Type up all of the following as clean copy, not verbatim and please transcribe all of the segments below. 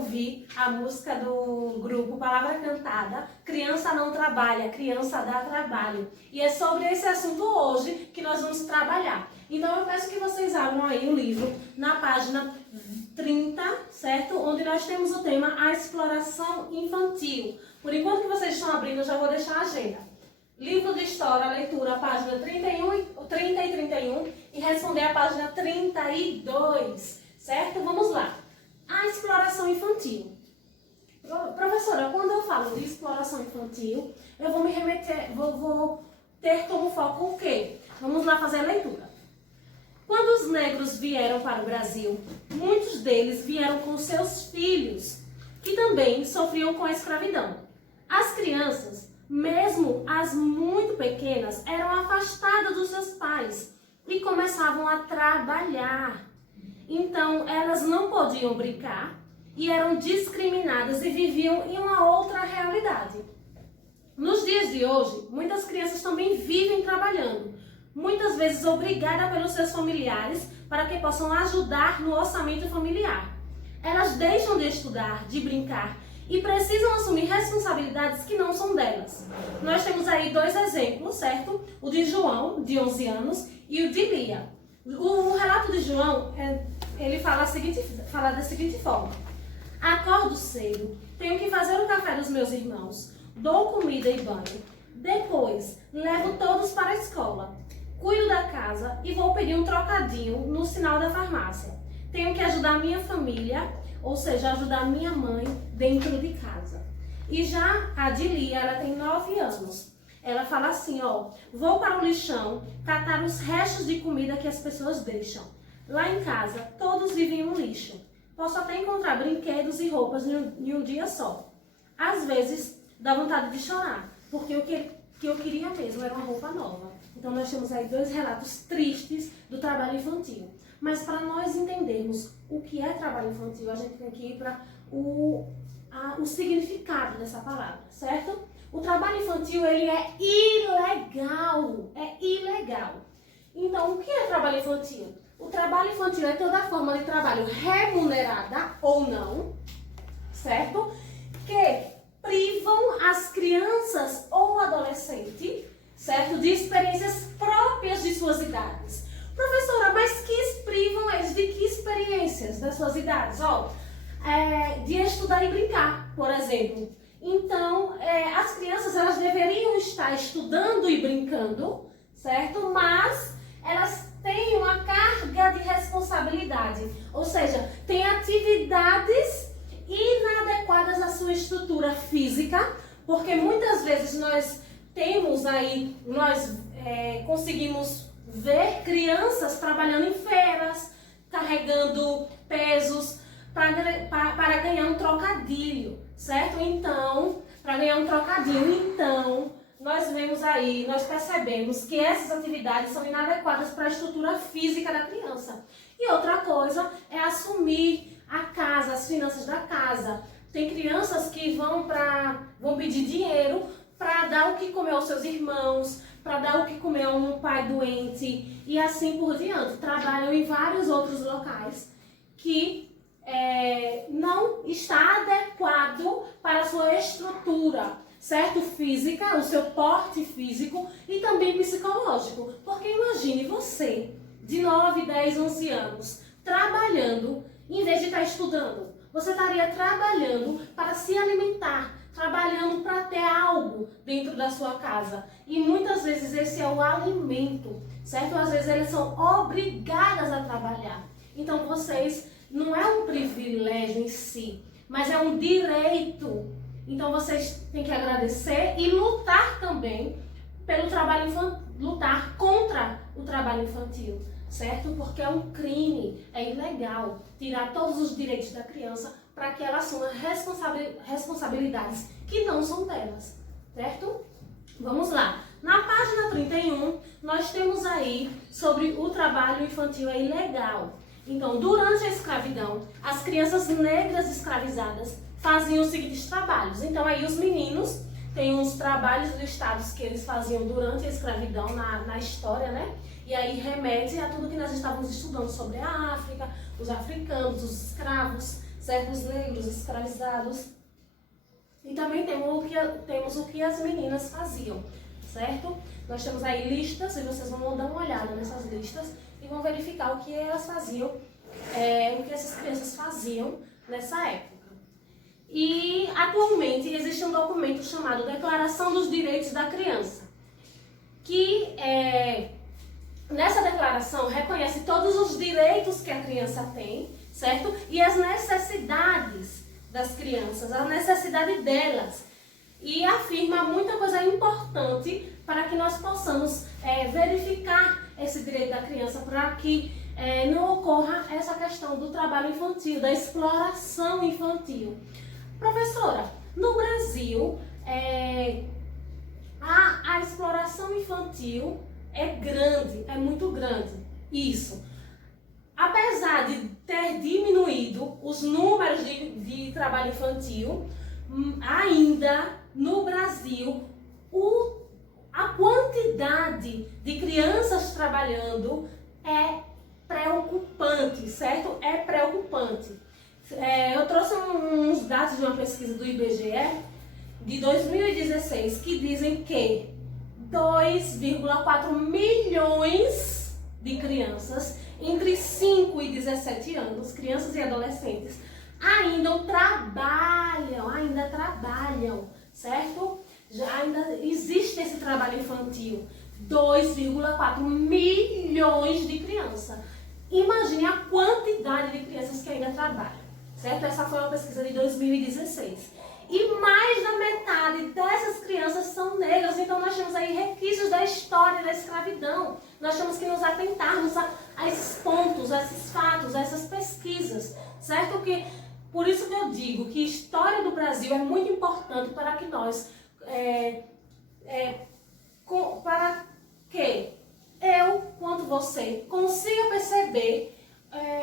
ouvir a música do grupo Palavra Cantada, Criança Não Trabalha, Criança Dá Trabalho. E é sobre esse assunto hoje que nós vamos trabalhar. Então eu peço que vocês abram aí o livro na página 30, certo? Onde nós temos o tema A Exploração Infantil. Por enquanto que vocês estão abrindo, eu já vou deixar a agenda. Livro de História, leitura, página 30 e 31 e responder a página 32, certo? Vamos lá. A exploração infantil. Professora, quando eu falo de exploração infantil, eu vou me remeter, vou ter como foco o quê? Vamos lá fazer a leitura. Quando os negros vieram para o Brasil, muitos deles vieram com seus filhos, que também sofriam com a escravidão. As crianças, mesmo as muito pequenas, eram afastadas dos seus pais e começavam a trabalhar. Então, elas não podiam brincar e eram discriminadas e viviam em uma outra realidade. Nos dias de hoje, muitas crianças também vivem trabalhando, muitas vezes obrigadas pelos seus familiares para que possam ajudar no orçamento familiar. Elas deixam de estudar, de brincar e precisam assumir responsabilidades que não são delas. Nós temos aí dois exemplos, certo? O de João, de 11 anos, e o de Lia. O relato de João, ele fala da seguinte forma: acordo cedo, tenho que fazer o café dos meus irmãos, dou comida e banho, depois levo todos para a escola, cuido da casa e vou pedir um trocadinho no sinal da farmácia. Tenho que ajudar minha família, ou seja, ajudar minha mãe dentro de casa. E já a de Lia, ela tem 9 anos. Ela fala assim, ó: vou para o lixão catar os restos de comida que as pessoas deixam. Lá em casa, todos vivem no lixo. Posso até encontrar brinquedos e roupas em um dia só. Às vezes, dá vontade de chorar, porque o que eu queria mesmo era uma roupa nova. Então, nós temos aí dois relatos tristes do trabalho infantil. Mas para nós entendermos o que é trabalho infantil, a gente tem que ir para o significado dessa palavra, certo? O trabalho infantil, ele é ilegal, Então, o que é trabalho infantil? O trabalho infantil é toda forma de trabalho remunerada ou não, certo? Que privam as crianças ou adolescentes, certo? De experiências próprias de suas idades. Professora, mas que privam eles de que experiências das suas idades? De estudar e brincar, por exemplo. Então, as crianças, elas deveriam estar estudando e brincando, certo? Mas elas têm uma carga de responsabilidade, ou seja, têm atividades inadequadas à sua estrutura física, porque muitas vezes nós conseguimos ver crianças trabalhando em feiras, carregando pesos para ganhar um trocadilho, certo? Então, para ganhar um trocadilho, nós percebemos que essas atividades são inadequadas para a estrutura física da criança. E outra coisa é assumir a casa, as finanças da casa. Tem crianças que vão pedir dinheiro para dar o que comer aos seus irmãos, para dar o que comer a um pai doente e assim por diante. Trabalham em vários outros locais que não está adequado para a sua estrutura, certo? Física, o seu porte físico e também psicológico. Porque imagine você, de 9, 10, 11 anos, trabalhando, em vez de estar estudando. Você estaria trabalhando para se alimentar, trabalhando para ter algo dentro da sua casa. E muitas vezes esse é o alimento, certo? Às vezes eles são obrigadas a trabalhar. Então não é um privilégio em si, mas é um direito. Então vocês têm que agradecer e lutar também pelo trabalho infantil, lutar contra o trabalho infantil, certo? Porque é um crime, é ilegal tirar todos os direitos da criança para que ela assuma responsabilidades que não são delas, certo? Vamos lá. Na página 31, nós temos aí sobre o trabalho infantil é ilegal. Então, durante a escravidão, as crianças negras escravizadas faziam os seguintes trabalhos. Então, aí os meninos têm uns trabalhos listados que eles faziam durante a escravidão na história, né? E aí remete a tudo que nós estávamos estudando sobre a África, os africanos, os escravos, servos negros, escravizados. E também temos o que as meninas faziam, certo? Nós temos aí listas, e vocês vão dar uma olhada nessas listas e vão verificar o que elas faziam, o que essas crianças faziam nessa época. E atualmente existe um documento chamado Declaração dos Direitos da Criança, que nessa declaração reconhece todos os direitos que a criança tem, certo? E as necessidades das crianças, a necessidade delas. E afirma muita coisa importante para que nós possamos verificar esse direito da criança, para que não ocorra essa questão do trabalho infantil, da exploração infantil. Professora, no Brasil, a exploração infantil é grande, é muito grande. Isso. Apesar de ter diminuído os números de trabalho infantil, ainda no Brasil, a quantidade de crianças trabalhando é preocupante, certo? É preocupante. Eu trouxe uns dados de uma pesquisa do IBGE de 2016 que dizem que 2,4 milhões de crianças entre 5 e 17 anos, crianças e adolescentes, ainda trabalham, certo? Ainda existe esse trabalho infantil. 2,4 milhões de crianças. Imagine a quantidade de crianças que ainda trabalham, certo? Essa foi uma pesquisa de 2016. E mais da metade dessas crianças são negras. Então nós temos aí resquícios da história da escravidão. Nós temos que nos atentarmos a esses pontos, a esses fatos, a essas pesquisas, certo? Por isso que eu digo que a história do Brasil é muito importante para que nós, para que eu, quanto você, consiga perceber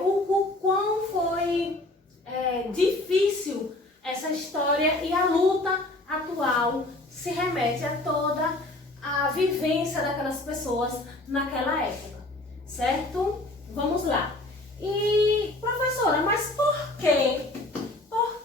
o quão foi difícil essa história, e a luta atual se remete a toda a vivência daquelas pessoas naquela época, certo? Vamos lá. E, professora, mas por que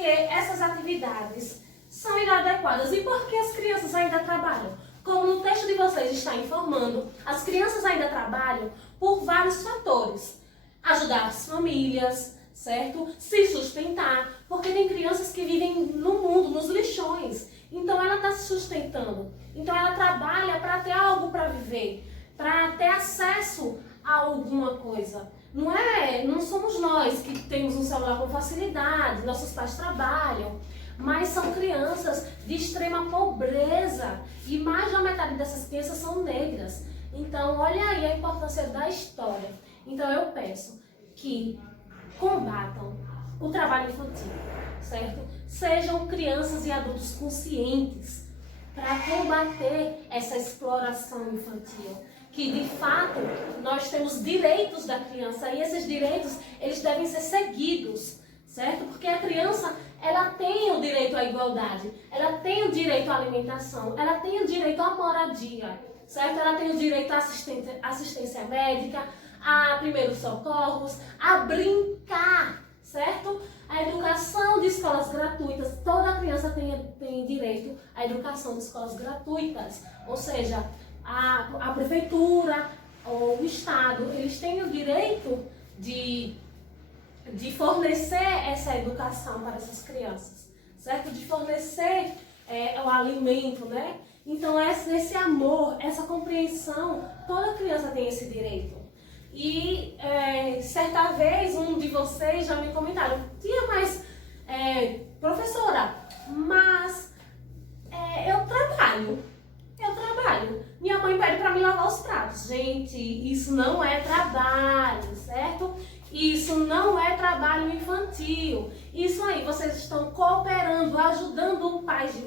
essas atividades são inadequadas e por que as crianças ainda trabalham? Como no texto de vocês está informando, as crianças ainda trabalham por vários fatores. Ajudar as famílias, certo? Se sustentar, porque tem crianças que vivem no mundo, nos lixões. Então ela está se sustentando. Então ela trabalha para ter algo para viver, para ter acesso a alguma coisa. Não somos nós que temos um celular com facilidade, nossos pais trabalham, mas são crianças de extrema pobreza e mais da metade dessas crianças são negras. Então olha aí a importância da história. Então eu peço que combatam o trabalho infantil, certo? Sejam crianças e adultos conscientes para combater essa exploração infantil, que de fato nós temos direitos da criança e esses direitos eles devem ser seguidos, certo? Porque a criança ela tem o direito à igualdade, ela tem o direito à alimentação, ela tem o direito à moradia, certo? Ela tem o direito à assistência médica, a primeiros socorros, a brincar, certo? A educação de escolas gratuitas, toda criança tem direito à educação de escolas gratuitas, ou seja, a prefeitura ou o estado, eles têm o direito de fornecer essa educação para essas crianças, certo? De fornecer o alimento, né? Então esse amor, essa compreensão, toda criança tem esse direito. E certa vez um de vocês já me comentaram, tia, mas professora, mas eu trabalho. Minha mãe pede para me lavar os pratos. Gente, isso não é trabalho, certo? Isso não é trabalho infantil. Isso aí, vocês estão cooperando, ajudando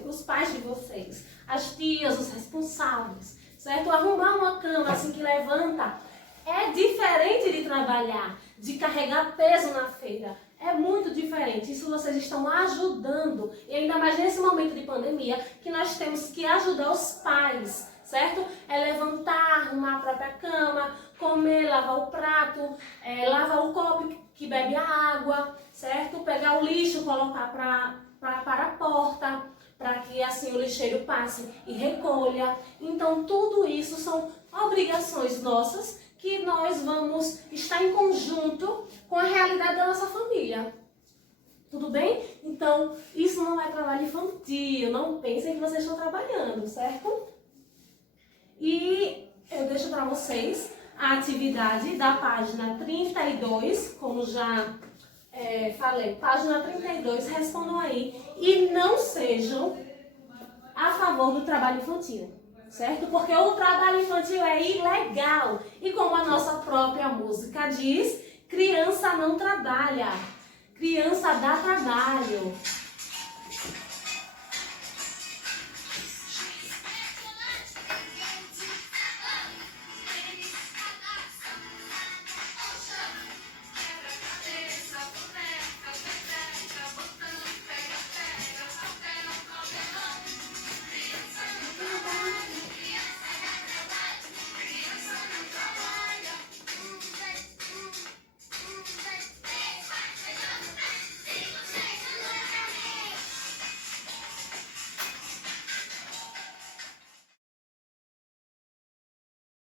os pais de vocês, as tias, os responsáveis, certo? Arrumar uma cama assim que levanta é diferente de trabalhar, de carregar peso na feira. É muito diferente. Isso vocês estão ajudando. E ainda mais nesse momento de pandemia, que nós temos que ajudar os pais, certo? É levantar, arrumar arrumar a própria cama, comer, lavar o prato, lavar o copo que bebe a água, certo? Pegar o lixo, colocar para a porta, para que assim o lixeiro passe e recolha. Então tudo isso são obrigações nossas que nós vamos estar em conjunto com a realidade da nossa família. Tudo bem? Então, isso não é trabalho infantil, não pensem que vocês estão trabalhando, certo? E eu deixo para vocês a atividade da página 32, como já falei, página 32, respondam aí e não sejam a favor do trabalho infantil, certo? Porque o trabalho infantil é ilegal e como a nossa própria música diz, criança não trabalha. Criança dá trabalho.